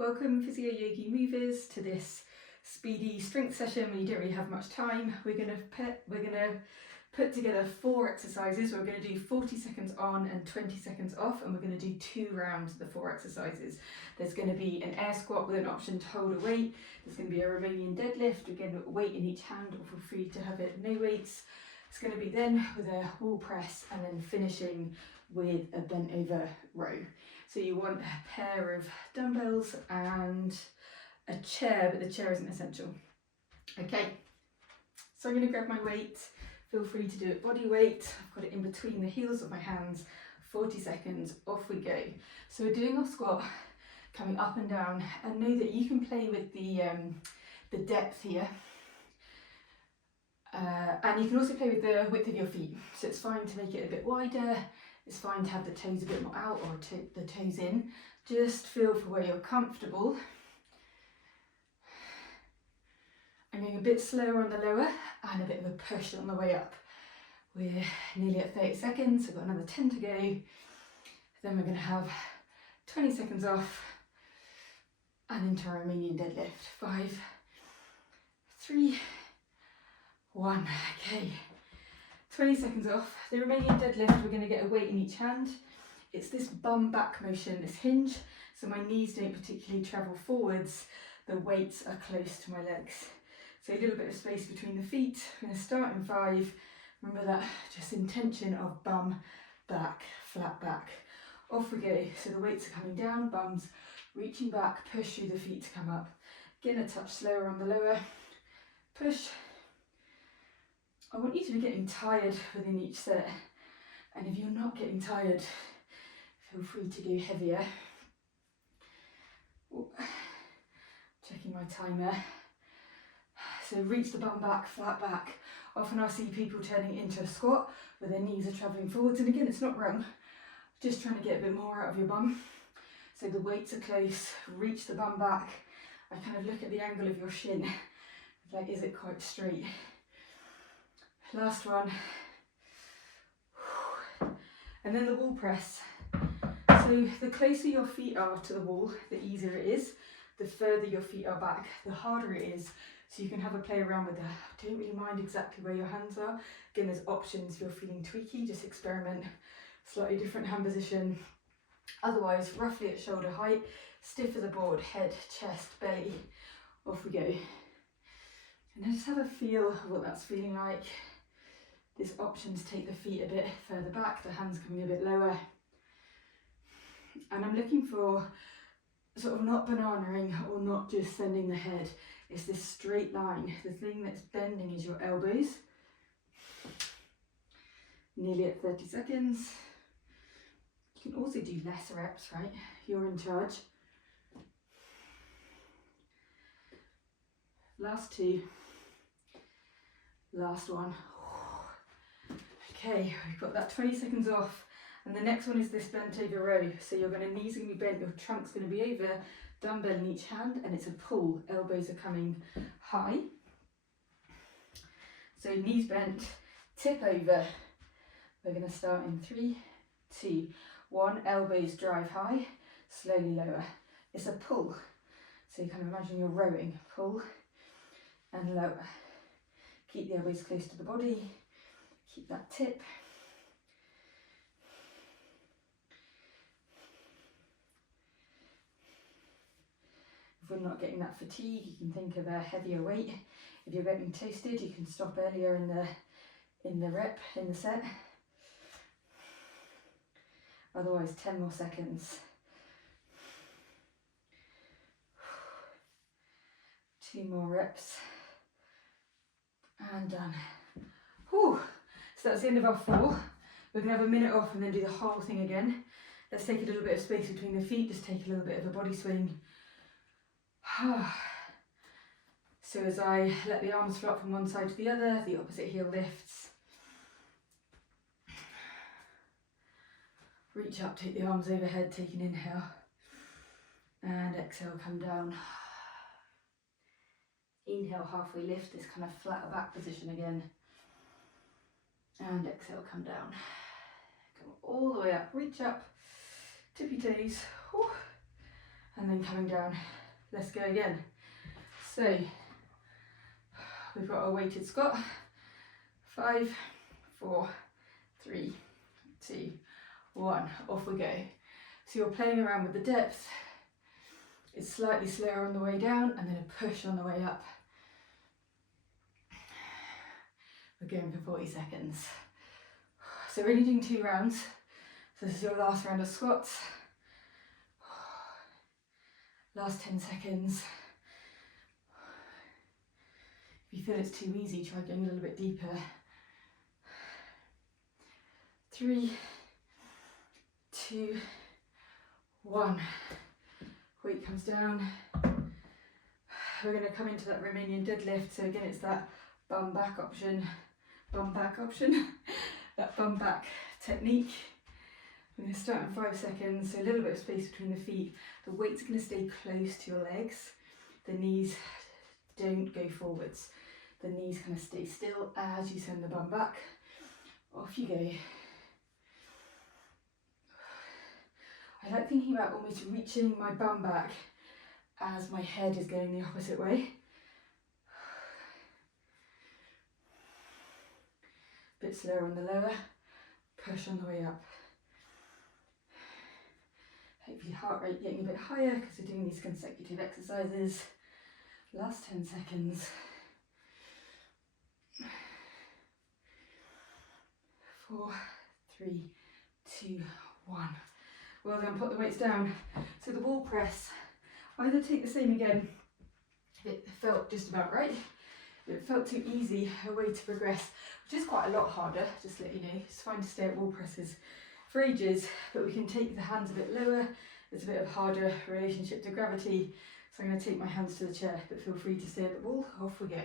Welcome Physio-Yogi movers to this speedy strength session when you don't really have much time. We're gonna put together 4 exercises. We're going to do 40 seconds on and 20 seconds off, and we're going to do 2 rounds of the 4 exercises. There's going to be an air squat with an option to hold a weight. There's going to be a Romanian deadlift, again weight in each hand, or feel free to have it no weights. It's going to be then with a wall press and then finishing with a bent over row. So you want a pair of dumbbells and a chair, but the chair isn't essential. Okay, so I'm going to grab my weight. Feel free to do it body weight. I've got it in between the heels of my hands. 40 seconds, off we go. So we're doing our squat, coming up and down, and know that you can play with the depth here. And you can also play with the width of your feet. So it's fine to make it a bit wider. It's fine to have the toes a bit more out or the toes in. Just feel for where you're comfortable. I'm going a bit slower on the lower and a bit of a push on the way up. We're nearly at 30 seconds, so we've got another 10 to go. Then we're going to have 20 seconds off and into our Romanian deadlift. 5, 3, 1. Okay, 20 seconds off. The Romanian deadlift, we're going to get a weight in each hand. It's this bum back motion, this hinge, so my knees don't particularly travel forwards. The weights are close to my legs. So a little bit of space between the feet. I'm going to start in 5. Remember that just intention of bum, back, flat back. Off we go. So the weights are coming down, bums reaching back, push through the feet to come up. Again, a touch slower on the lower. Push. I want you to be getting tired within each set. And if you're not getting tired, feel free to go heavier. Checking my timer. So reach the bum back, flat back. Often I see people turning into a squat where their knees are travelling forwards, and again, it's not wrong. Just trying to get a bit more out of your bum. So the weights are close, reach the bum back. I kind of look at the angle of your shin. Like, is it quite straight? Last one. And then the wall press. So the closer your feet are to the wall, the easier it is. The further your feet are back, the harder it is. So you can have a play around with that. Don't really mind exactly where your hands are. Again, there's options if you're feeling tweaky, just experiment. Slightly different hand position. Otherwise, roughly at shoulder height, stiff as a board, head, chest, belly. Off we go. And then just have a feel of what that's feeling like. There's options to take the feet a bit further back, the hands coming a bit lower. And I'm looking for sort of not bananaing or not just sending the head. It's this straight line. The thing that's bending is your elbows. Nearly at 30 seconds. You can also do less reps, right? You're in charge. Last 2. Last one. Okay, we've got that 20 seconds off. And the next one is this bent over row. So your knees are going to be bent, your trunk's going to be over, dumbbell in each hand, and it's a pull. Elbows are coming high. So knees bent, tip over. We're going to start in 3, 2, 1. Elbows drive high, slowly lower. It's a pull. So you kind of imagine you're rowing. Pull and lower. Keep the elbows close to the body. Keep that tip. If we're not getting that fatigue, you can think of a heavier weight. If you're getting toasted, you can stop earlier in the set. Otherwise, 10 more seconds. 2 more reps. And done. Whew. So that's the end of our 4. We're going to have a minute off and then do the whole thing again. Let's take a little bit of space between the feet, just take a little bit of a body swing. So as I let the arms flop from one side to the other, the opposite heel lifts. Reach up, take the arms overhead, take an inhale. And exhale, come down. Inhale, halfway lift, this kind of flat back position again. And exhale, come down. Come all the way up, reach up, tippy toes. And then then coming down. Let's go again. So we've got our weighted squat. 5, 4, 3, 2, 1. Off we go. So you're playing around with the depth. It's slightly slower on the way down and then a push on the way up. We're going for 40 seconds. So we're only doing 2 rounds. So this is your last round of squats. Last 10 seconds. If you feel it's too easy, try going a little bit deeper. 3, 2, 1. Weight comes down. We're going to come into that Romanian deadlift. So again, it's that bum back option, that bum back technique. We're going to start in 5 seconds, so a little bit of space between the feet. The weight's going to stay close to your legs. The knees don't go forwards. The knees kind of stay still as you send the bum back. Off you go. I like thinking about almost reaching my bum back as my head is going the opposite way. Bit slower on the lower, push on the way up. Hopefully heart rate getting a bit higher because we're doing these consecutive exercises. Last 10 seconds. 4, 3, 2, 1. Well done, put the weights down. So the wall press, either take the same again if it felt just about right. If it felt too easy, a way to progress, which is quite a lot harder, just to let you know. It's fine to stay at wall presses for ages, but we can take the hands a bit lower. There's a bit of harder relationship to gravity. So I'm going to take my hands to the chair, but feel free to stay at the wall. Off we go.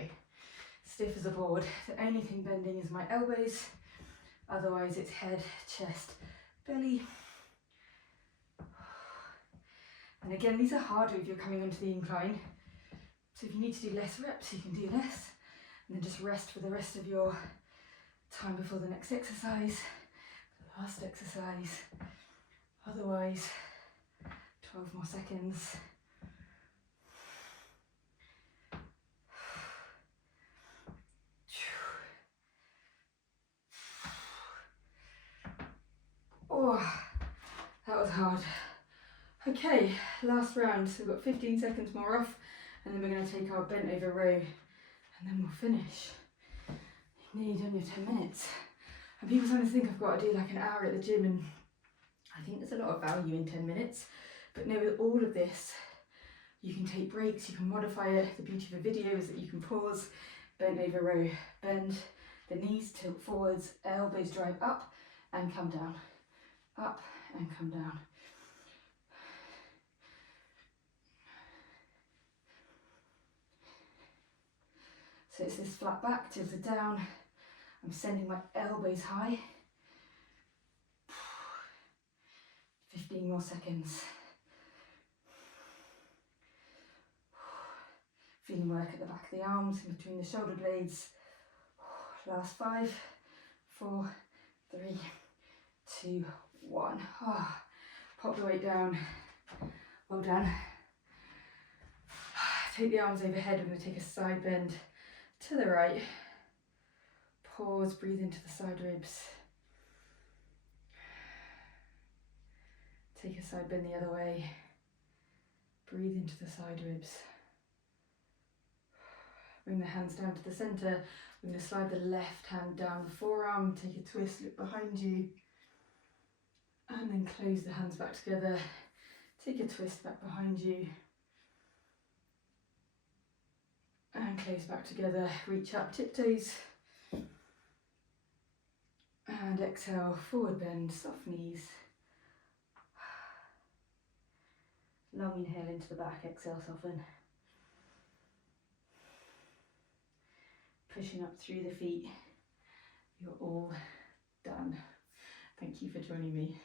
Stiff as a board. The only thing bending is my elbows. Otherwise it's head, chest, belly. And again, these are harder if you're coming onto the incline. So if you need to do less reps, you can do less. And then just rest for the rest of your time before the next exercise. The last exercise. Otherwise, 12 more seconds. Oh, that was hard. Okay, last round. So we've got 15 seconds more off, and then we're going to take our bent over row, and then we'll finish. You've nearly done your 10 minutes. And people sometimes think I've got to do like an hour at the gym, and I think there's a lot of value in 10 minutes. But no, with all of this, you can take breaks, you can modify it. The beauty of a video is that you can pause, bent over row, bend, the knees tilt forwards, elbows drive up and come down, up and come down. So it's this flat back, tilted down. I'm sending my elbows high. 15 more seconds. Feeling work at the back of the arms, in between the shoulder blades. Last 5, 4, 3, 2, 1. Pop the weight down. Well done. Take the arms overhead. I'm going to take a side bend to the right. Pause, breathe into the side ribs. Take a side bend the other way. Breathe into the side ribs. Bring the hands down to the centre. We're going to slide the left hand down the forearm, take a twist, look behind you. And then close the hands back together. Take a twist back behind you. And close back together, reach up, tiptoes. And exhale, forward bend, soft knees. Long inhale into the back, exhale, soften. Pushing up through the feet. You're all done. Thank you for joining me.